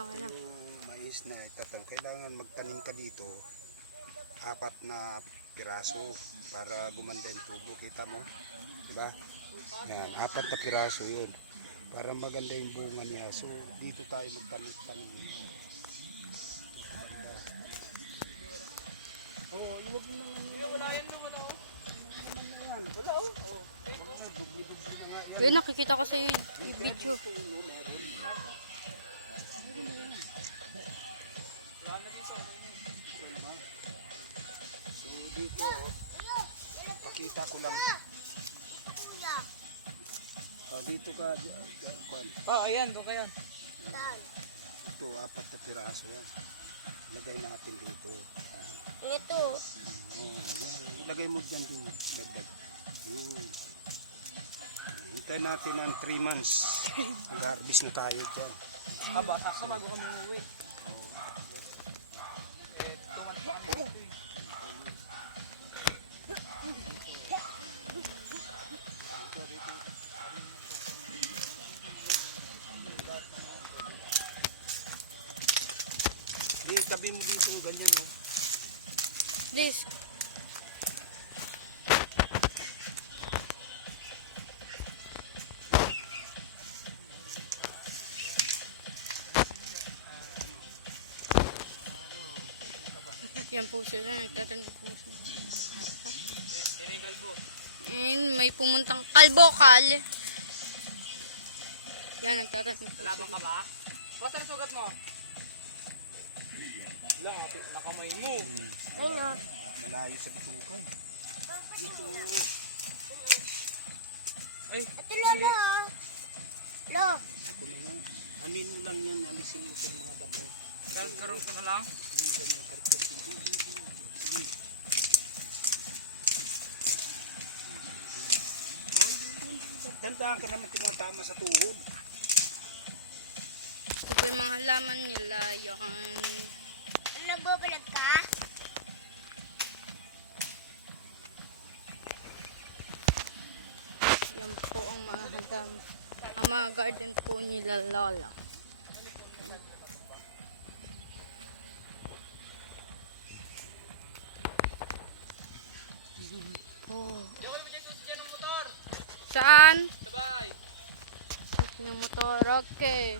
Yung mais na itatanim, kailangan magtanim ka dito 4 na piraso para gumanda yung tubo. Kita mo? Diba? Yan, 4 na piraso yun. Para maganda yung bunga niya. So, dito tayo magtanim-tanim. Banda. Oh, huwag mo naman. Wala yan, wala oh. Naman na yan. Wala oh. Huwag na, dubli na nga yan. Yun, nakikita ko sa yun. Video. Wala na dito. So, dito, pakita ko lang. Oh, dito ka. Ayan, doon ka yan. Ito, 4 na piraso yan. Lagay natin dito. Ito. Oh, ilagay mo dyan din. Dagdag. Hintayin natin ng 3 months. Mag-harvest na tayo dyan. Aba, sakto bago kami umuwi. 2 months pa kami dito eh. Tabi mo dito, ganyan oh. This. Yan po siya. Nagtatanong po siya. And may pumuntang kalbokal. Yan, nagtatanong po siya. Lamang ka ba? Basta na sugat mo. Wala, nakamay mo. Ano? Malayo sa bitukan. Ay, Ito lolo. Lo. Amin lang yan, alisin mo sa mga dapon. karoon ka na lang. Dandahan ka naman tinatama sa tuhod. Yung mga halaman nila, yung... Nagbabalag ka? Yan po ang mga halaman. Ang mga garden po nila lola. Oh. Di ako naman dyan susi dyan ng motor. Saan? Sabay. Ng motor, okay.